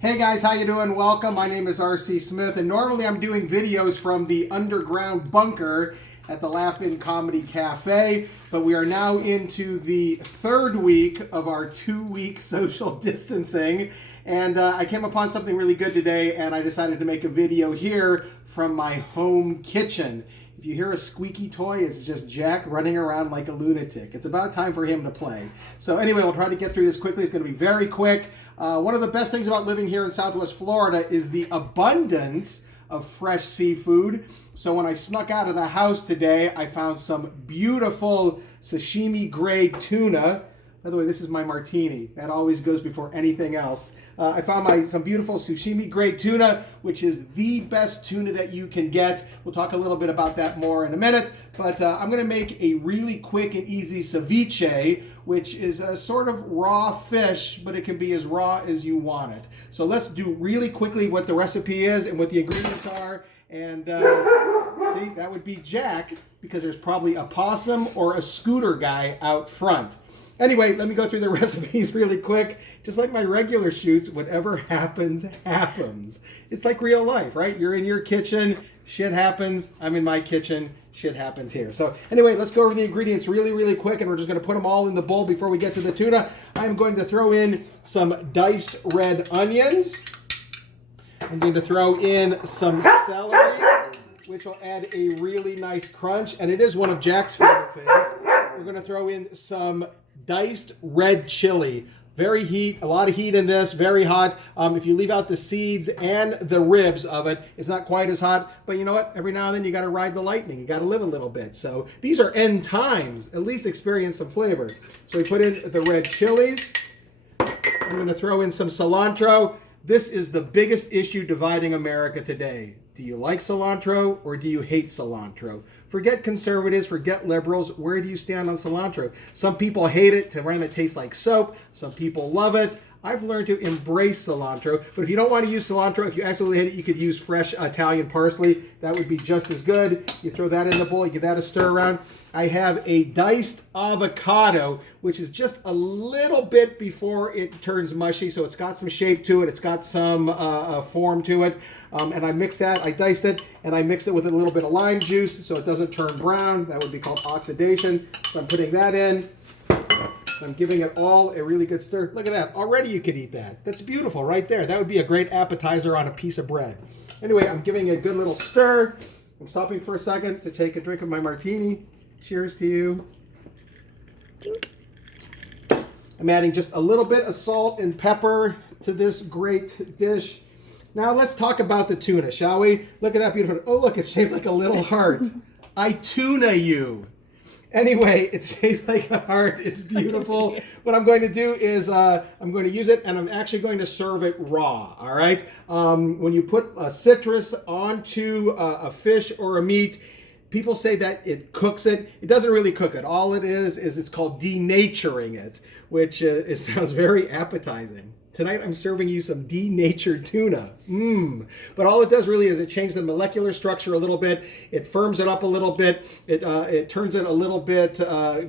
Hey guys, how you doing? Welcome. My name is R.C. Smith, and normally I'm doing videos from the underground bunker at the Laugh-In Comedy Cafe, but we are now into the third week of our 2-week social distancing, and I came upon something really good today, and I decided to make a video here from my home kitchen. If you hear a squeaky toy, it's just Jack running around like a lunatic. It's about time for him to play. So anyway, we'll try to get through this quickly. It's going to be very quick. One of the best things about living here in Southwest Florida is the abundance of fresh seafood. So when I snuck out of the house today, I found some beautiful sashimi grade tuna. By the way, this is my martini. That always goes before anything else. I found some beautiful sashimi grade tuna, which is the best tuna that you can get. We'll talk a little bit about that more in a minute. But I'm going to make a really quick and easy ceviche, which is a sort of raw fish, but it can be as raw as you want it. So let's do really quickly what the recipe is and what the ingredients are. And see, that would be Jack, because there's probably a possum or a scooter guy out front. Anyway, let me go through the recipes really quick. Just like my regular shoots, whatever happens, happens. It's like real life, right? You're in your kitchen, shit happens. I'm in my kitchen, shit happens here. So anyway, let's go over the ingredients really, really quick, and we're just going to put them all in the bowl before we get to the tuna. I'm going to throw in some diced red onions. I'm going to throw in some celery, which will add a really nice crunch, and it is one of Jack's favorite things. We're going to throw in some diced red chili. A lot of heat in this, very hot. If you leave out the seeds and the ribs of it, it's not quite as hot, but you know what? Every now and then you got to ride the lightning. You got to live a little bit. So these are end times. At least experience some flavor. So we put in the red chilies. I'm going to throw in some cilantro. This is the biggest issue dividing America today. Do you like cilantro or do you hate cilantro? Forget conservatives, forget liberals. Where do you stand on cilantro? Some people hate it. To them it tastes like soap. Some people love it. I've learned to embrace cilantro. But if you don't want to use cilantro, if you absolutely hate it, you could use fresh Italian parsley. That would be just as good. You throw that in the bowl, you give that a stir around. I have a diced avocado, which is just a little bit before it turns mushy, so it's got some shape to it. It's got some form to it. And I mixed that, I diced it, and I mixed it with a little bit of lime juice so it doesn't turn brown. That would be called oxidation. So I'm putting that in. I'm giving it all a really good stir. Look at that. Already you could eat that. That's beautiful right there. That would be a great appetizer on a piece of bread. Anyway, I'm giving it a good little stir. I'm stopping for a second to take a drink of my martini. Cheers to you. I'm adding just a little bit of salt and pepper to this great dish. Now let's talk about the tuna, shall we? Look at that beautiful. Oh, look, it's shaped like a little heart. I tuna you. Anyway, it's shaped like a heart. It's beautiful. What I'm going to do is I'm going to use it, and I'm actually going to serve it raw, all right? When you put a citrus onto a fish or a meat, people say that it cooks it. It doesn't really cook it. All it is it's called denaturing it, which it sounds very appetizing. Tonight I'm serving you some denatured tuna. But all it does really is it changes the molecular structure a little bit. It firms it up a little bit. It turns it a little bit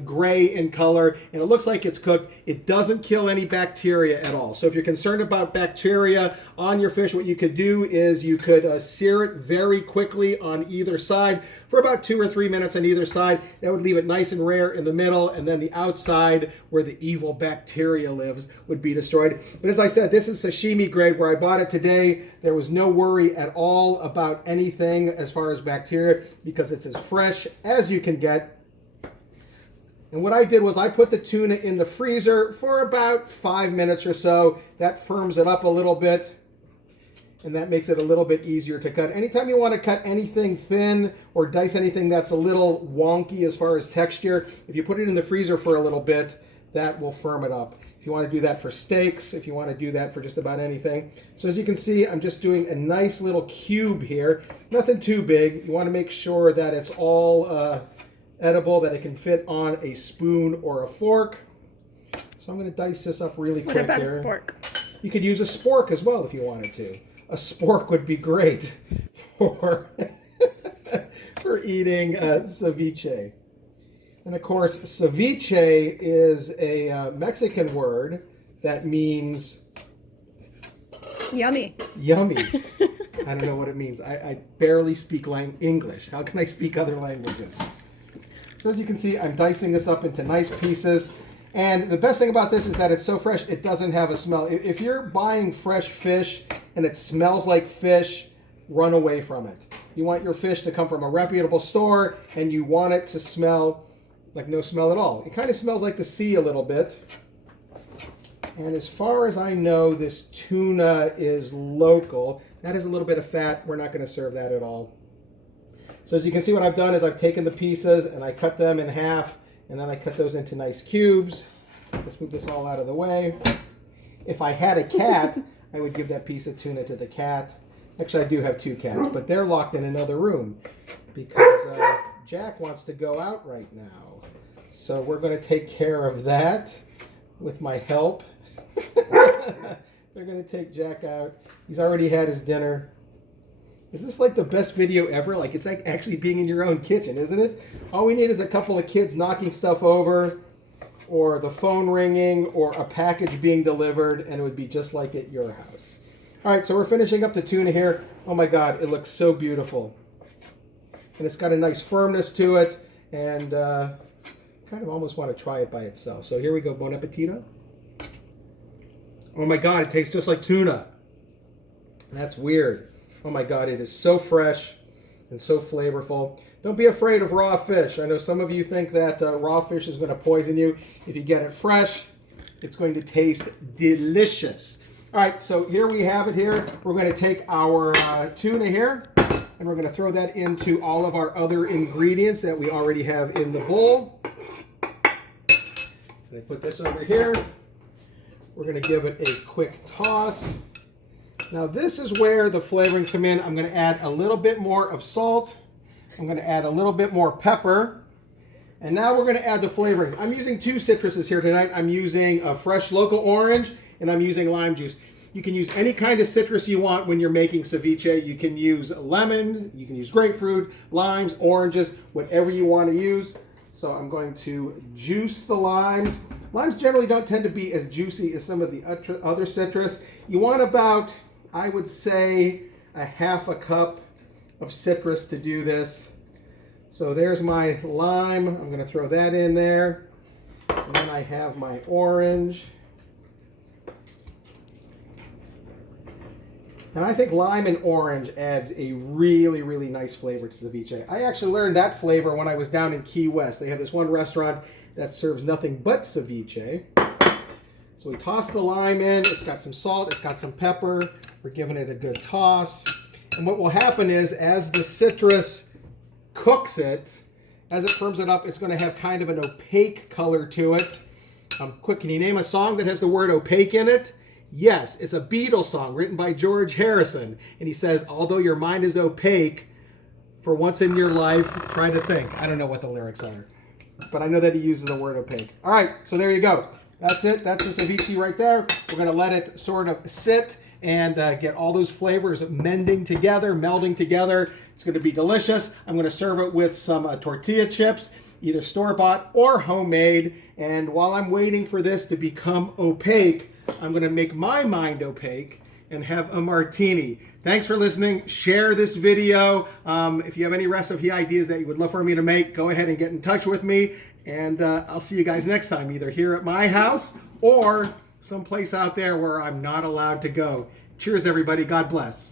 gray in color, and it looks like it's cooked. It doesn't kill any bacteria at all. So if you're concerned about bacteria on your fish, what you could do is you could sear it very quickly on either side for about 2 or 3 minutes on either side. That would leave it nice and rare in the middle, and then the outside where the evil bacteria lives would be destroyed. But as I said, this is sashimi grade. Where I bought it today, there was no worry at all about anything as far as bacteria because it's as fresh as you can get. And what I did was I put the tuna in the freezer for about 5 minutes or so. That firms it up a little bit, and that makes it a little bit easier to cut. Anytime you want to cut anything thin or dice anything that's a little wonky as far as texture, if you put it in the freezer for a little bit, that will firm it up. If you want to do that for steaks, if you want to do that for just about anything. So as you can see, I'm just doing a nice little cube here. Nothing too big. You want to make sure that it's all edible, that it can fit on a spoon or a fork. So I'm going to dice this up really quick here. What about a spork? You could use a spork as well if you wanted to. A spork would be great for, for eating ceviche. And of course, ceviche is a Mexican word that means Yummy. Yummy. I don't know what it means. I barely speak English. How can I speak other languages? So as you can see, I'm dicing this up into nice pieces. And the best thing about this is that it's so fresh, it doesn't have a smell. If you're buying fresh fish and it smells like fish, run away from it. You want your fish to come from a reputable store, and you want it to smell like no smell at all. It kind of smells like the sea a little bit. And as far as I know, this tuna is local. That is a little bit of fat. We're not going to serve that at all. So as you can see, what I've done is I've taken the pieces and I cut them in half, and then I cut those into nice cubes. Let's move this all out of the way. If I had a cat, I would give that piece of tuna to the cat. Actually, I do have 2 cats, but they're locked in another room because Jack wants to go out right now. So we're going to take care of that with my help. They're going to take Jack out. He's already had his dinner. Is this like the best video ever? Like, it's like actually being in your own kitchen, isn't it? All we need is a couple of kids knocking stuff over, or the phone ringing, or a package being delivered, and it would be just like at your house. All right, so we're finishing up the tuna here. Oh my God, it looks so beautiful. And it's got a nice firmness to it, and kind of almost want to try it by itself. So here we go, bon appetito. Oh my God, it tastes just like tuna. That's weird. Oh my God, it is so fresh and so flavorful. Don't be afraid of raw fish. I know some of you think that raw fish is going to poison you. If you get it fresh, it's going to taste delicious. All right, so here we have it here. We're going to take our tuna here, and we're going to throw that into all of our other ingredients that we already have in the bowl. And I put this over here. We're going to give it a quick toss. Now this is where the flavorings come in. I'm going to add a little bit more of salt. I'm going to add a little bit more pepper. And now we're going to add the flavorings. I'm using 2 citruses here tonight. I'm using a fresh local orange, and I'm using lime juice. You can use any kind of citrus you want when you're making ceviche. You can use lemon, you can use grapefruit, limes, oranges, whatever you want to use. So I'm going to juice the limes. Limes generally don't tend to be as juicy as some of the other citrus. You want about, I would say, a half a cup of citrus to do this. So there's my lime. I'm going to throw that in there. And then I have my orange. And I think lime and orange adds a really, really nice flavor to ceviche. I actually learned that flavor when I was down in Key West. They have this one restaurant that serves nothing but ceviche. So we toss the lime in. It's got some salt. It's got some pepper. We're giving it a good toss. And what will happen is, as the citrus cooks it, as it firms it up, it's going to have kind of an opaque color to it. Quick, can you name a song that has the word opaque in it? Yes, it's a Beatles song written by George Harrison. And he says, although your mind is opaque, for once in your life, try to think. I don't know what the lyrics are, but I know that he uses the word opaque. All right, so there you go. That's it. That's the ceviche right there. We're going to let it sort of sit and get all those flavors melding together. It's going to be delicious. I'm going to serve it with some tortilla chips, either store-bought or homemade. And while I'm waiting for this to become opaque, I'm going to make my mind opaque and have a martini. Thanks for listening. Share this video. If you have any recipe ideas that you would love for me to make, go ahead and get in touch with me. And I'll see you guys next time, either here at my house or someplace out there where I'm not allowed to go. Cheers, everybody. God bless.